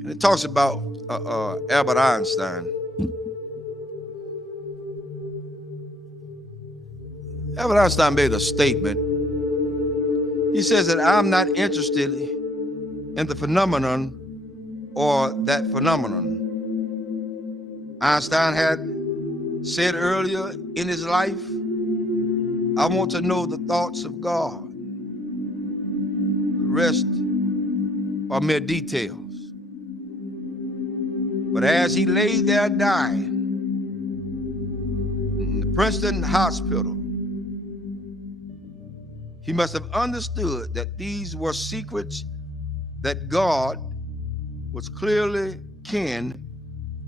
And it talks about Albert Einstein. Albert Einstein made a statement. He says that I'm not interested in the phenomenon or that phenomenon. Einstein had said earlier in his life, I want to know the thoughts of God. The rest are mere details. But as he lay there dying in the Princeton hospital, he must have understood that these were secrets that God was clearly keen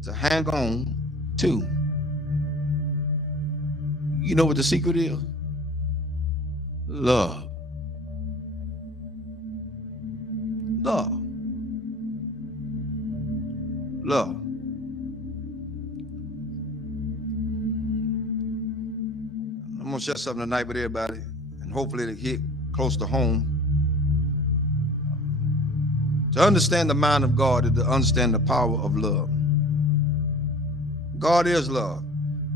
to hang on to. You know what the secret is? Love. Love. Love. I'm going to share something tonight with everybody, and hopefully it'll hit close to home. To understand the mind of God is to understand the power of love. God is love.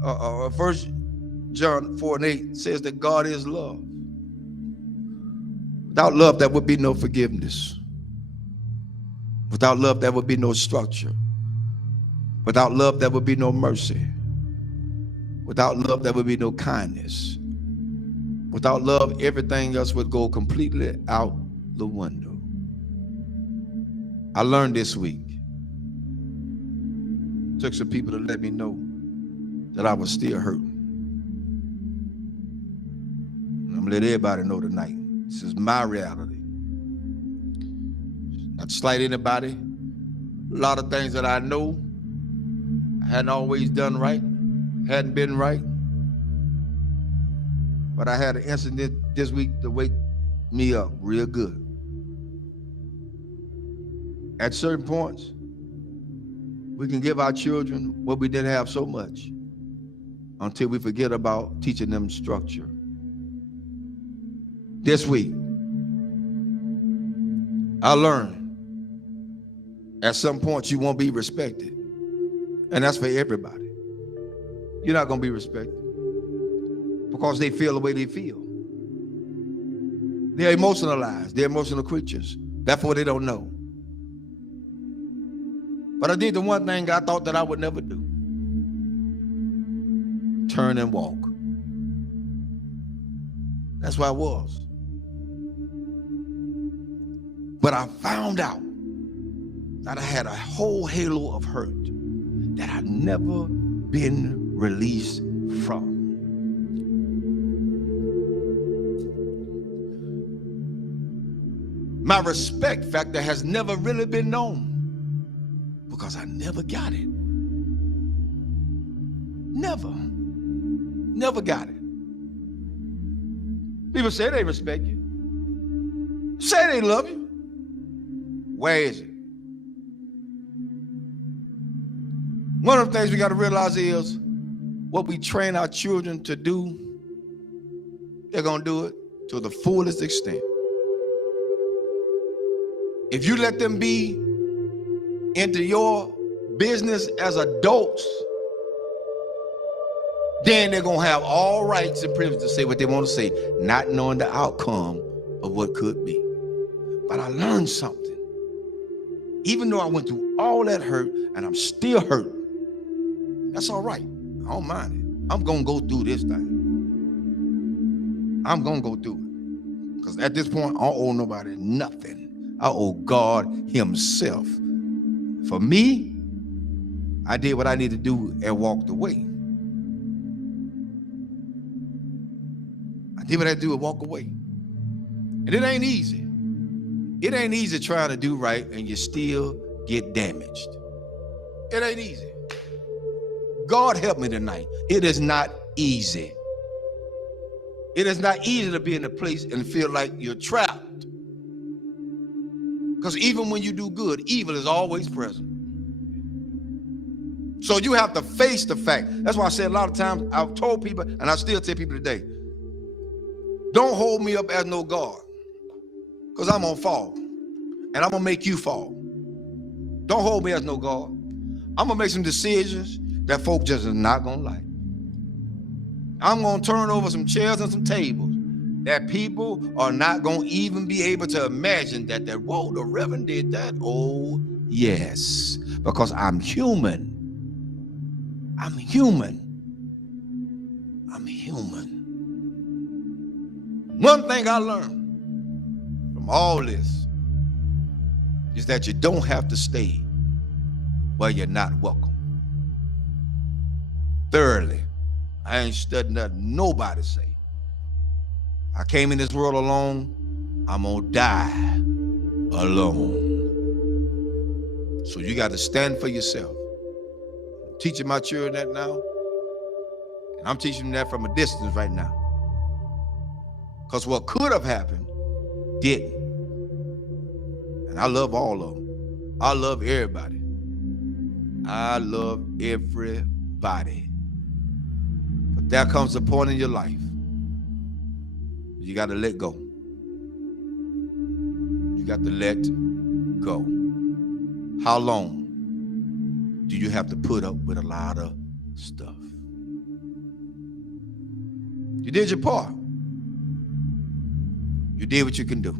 1 John 4:8 says that God is love. Without love, there would be no forgiveness. Without love, there would be no structure. Without love, there would be no mercy. Without love, there would be no kindness. Without love, everything else would go completely out the window. I learned this week. Took some people to let me know that I was still hurting. And I'm gonna let everybody know tonight. This is my reality. Not to slight anybody. A lot of things that I know I hadn't always done right, hadn't been right. But I had an incident this week to wake me up real good. At certain points, we can give our children what we didn't have so much until we forget about teaching them structure. This week, I learned at some point you won't be respected. And that's for everybody. You're not going to be respected because they feel the way they feel. They're emotionalized. They're emotional creatures. Therefore, they don't know. But I did the one thing I thought that I would never do. Turn and walk. That's where I was. But I found out that I had a whole halo of hurt that I'd never been released from. My respect factor has never really been known because I never got it. Never got it. People say they respect you. Say they love you. Where is it? One of the things we got to realize is what we train our children to do, they're going to do it to the fullest extent. If you let them be into your business as adults, then they're going to have all rights and privileges to say what they want to say, not knowing the outcome of what could be. But I learned something. Even though I went through all that hurt and I'm still hurting, that's all right. I don't mind it. I'm going to go through this thing. I'm going to go through it. Because at this point, I don't owe nobody nothing. I owe God himself. For me, I did what I needed to do and walked away. I did what I had to do and walk away. And it ain't easy. It ain't easy trying to do right and you still get damaged. It ain't easy. God help me tonight. It is not easy. It is not easy to be in a place and feel like you're trapped. Because even when you do good, evil is always present. So you have to face the fact. That's why I say a lot of times, I've told people, and I still tell people today, don't hold me up as no God. Because I'm going to fall. And I'm going to make you fall. Don't hold me as no God. I'm going to make some decisions that folk just is not going to like. I'm going to turn over some chairs and some tables that people are not going to even be able to imagine that, whoa, the Reverend did that. Oh, yes, because I'm human. I'm human. I'm human. One thing I learned from all this is that you don't have to stay where you're not welcome. Thirdly, I ain't studying nothing nobody say. I came in this world alone. I'm gonna die alone. So you got to stand for yourself. I'm teaching my children that now, and I'm teaching them that from a distance right now. Because what could have happened didn't. And I love all of them. I love everybody. I love everybody. But there comes a point in your life you got to let go. You got to let go. How long do you have to put up with a lot of stuff? You did your part. You did what you can do.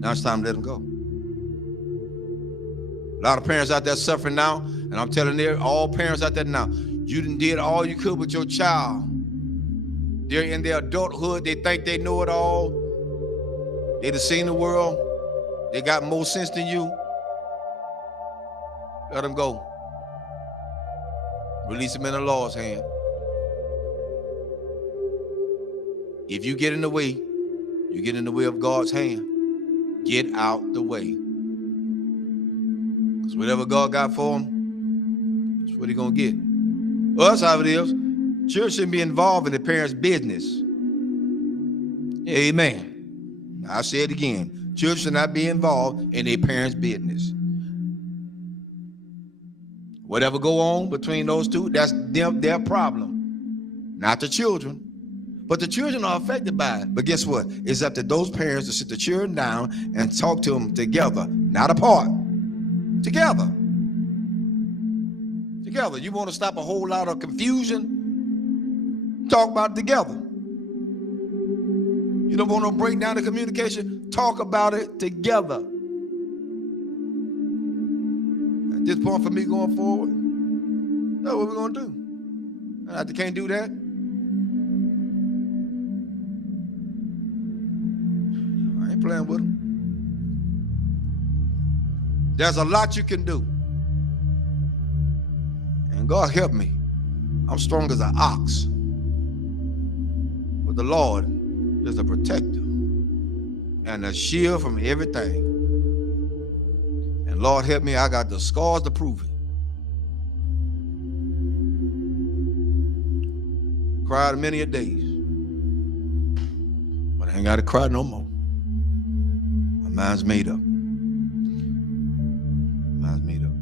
Now it's time to let them go. A lot of parents out there suffering now, and I'm telling all parents out there now, you done did all you could with your child. They're in their adulthood. They think they know it all. They done seen the world. They got more sense than you. Let them go. Release them in the Lord's hand. If you get in the way, you get in the way of God's hand. Get out the way. Because whatever God got for them, that's what he's going to get. Well, that's how it is. Children shouldn't be involved in the parents' business. Amen. I'll say it again. Children should not be involved in their parents' business. Whatever go on between those two, that's their problem. Not the children. But the children are affected by it. But guess what? It's up to those parents to sit the children down and talk to them together, not apart. Together. Together. You want to stop a whole lot of confusion? Talk about it together. You don't want to break down the communication? Talk about it together. At this point for me going forward, that's what we're going to do. And if they can't do that, I ain't playing with them. There's a lot you can do. And God help me. I'm strong as an ox. But the Lord is a protector and a shield from everything. And Lord help me, I got the scars to prove it. Cried many a days. But I ain't got to cry no more. My mind's made up. Mind's made up.